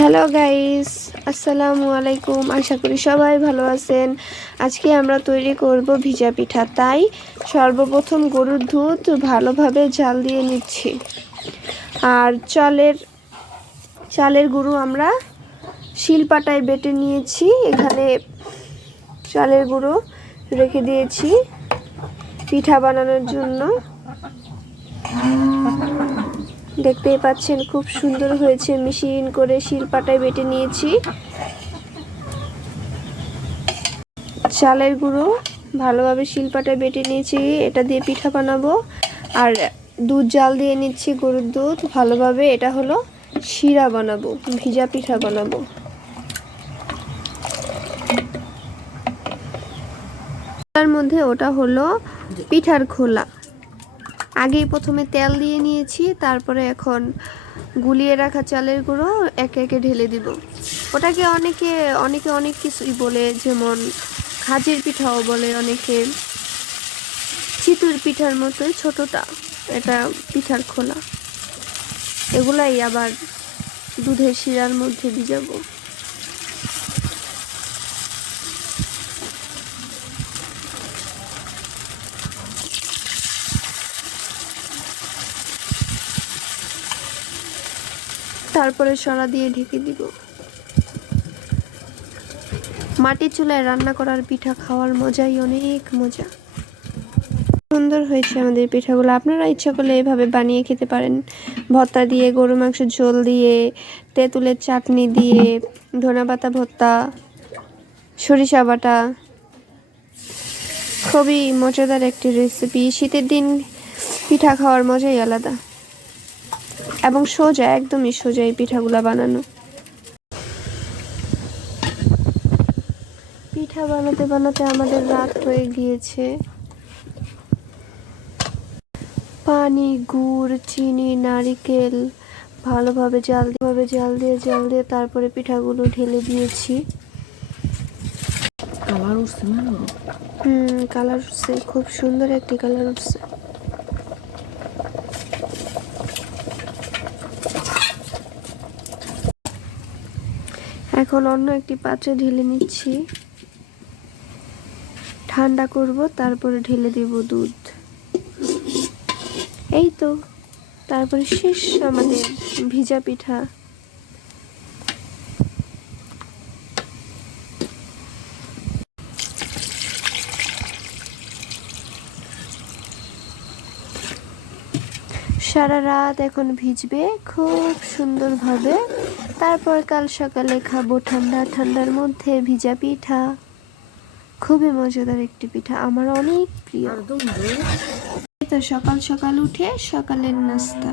Hello guys, আসসালামু আলাইকুম। আশা করি সবাই ভালো আছেন। আজকে আমরা তৈরি করব ভিজা পিঠা। তাই সর্বপ্রথম গরুর দুধ ভালোভাবে জাল দিয়ে নিচ্ছি। আর চালের গুঁড়ো আমরা শিলপাটায় বেটে নিয়েছি। এখানে চালের গুঁড়ো রেখে দিয়েছি পিঠা বানানোর জন্য। দেখতেই পাচ্ছেন খুব সুন্দর হয়েছে, মিশিন করে শিলপাটায় বেটে নিয়েছি। চালের গুঁড়ো ভালোভাবে শিলপাটায় বেটে নিয়েছি, এটা দিয়ে পিঠা বানাবো। আর দুধ জাল দিয়ে নিচ্ছি, গরুর দুধ ভালোভাবে। এটা হলো শিরা বানাবো, ভিজা পিঠা বানাবো। তার মধ্যে ওটা হলো পিঠার খোলা। আগেই প্রথমে তেল দিয়ে নিয়েছি, তারপরে এখন গুলিয়ে রাখা চালের গুঁড়ো একে একে ঢেলে দিব। ওটাকে অনেকে অনেক কিছুই বলে, যেমন খাজির পিঠাও বলে, অনেকে চিতুর পিঠার মতোই ছোটটা, এটা পিঠার খোলা। এগুলাই আবার দুধের শিরার মধ্যে ভিজাবো। তারপরে সরা দিয়ে ঢেকে দিব। মাটির চুলায় রান্না করার পিঠা খাওয়ার মজাই অনেক মজা। সুন্দর হয়েছে আমাদের পিঠাগুলো। আপনারা ইচ্ছা করলে এভাবে বানিয়ে খেতে পারেন, ভর্তা দিয়ে, গরু মাংসের ঝোল দিয়ে, তেঁতুলের চাটনি দিয়ে, ধনেপাতা ভর্তা, সরিষা বাটা। খুবই মজাদার একটি রেসিপি। শীতের দিন পিঠা খাওয়ার মজাই আলাদা, এবং সোজা, একদমই সোজা এই পিঠাগুলা বানানো। পিঠা বানাতে বানাতে আমাদের রাত হয়ে গিয়েছে। পানি, গুড়, চিনি, নারিকেল ভালোভাবে জাল দিয়ে তারপরে পিঠাগুলো ঢেলে দিয়েছি। কালার উঠছে, খুব সুন্দর একটি কালার উঠছে। এখন অন্য একটি পাত্রে ঢেলে নিচ্ছি, ঠান্ডা করব, তারপরে ঢেলে দেব দুধ। এই তো, তারপরে শেষ আমাদের ভিজা পিঠা। সারা রাত এখন ভিজবে খুব সুন্দরভাবে, তারপর কাল সকালে খাবো ঠান্ডার মধ্যে ভিজা পিঠা। খুবই মজাদার একটি পিঠা, আমার অনেক প্রিয়। তো সকাল সকাল উঠে সকালের নাস্তা।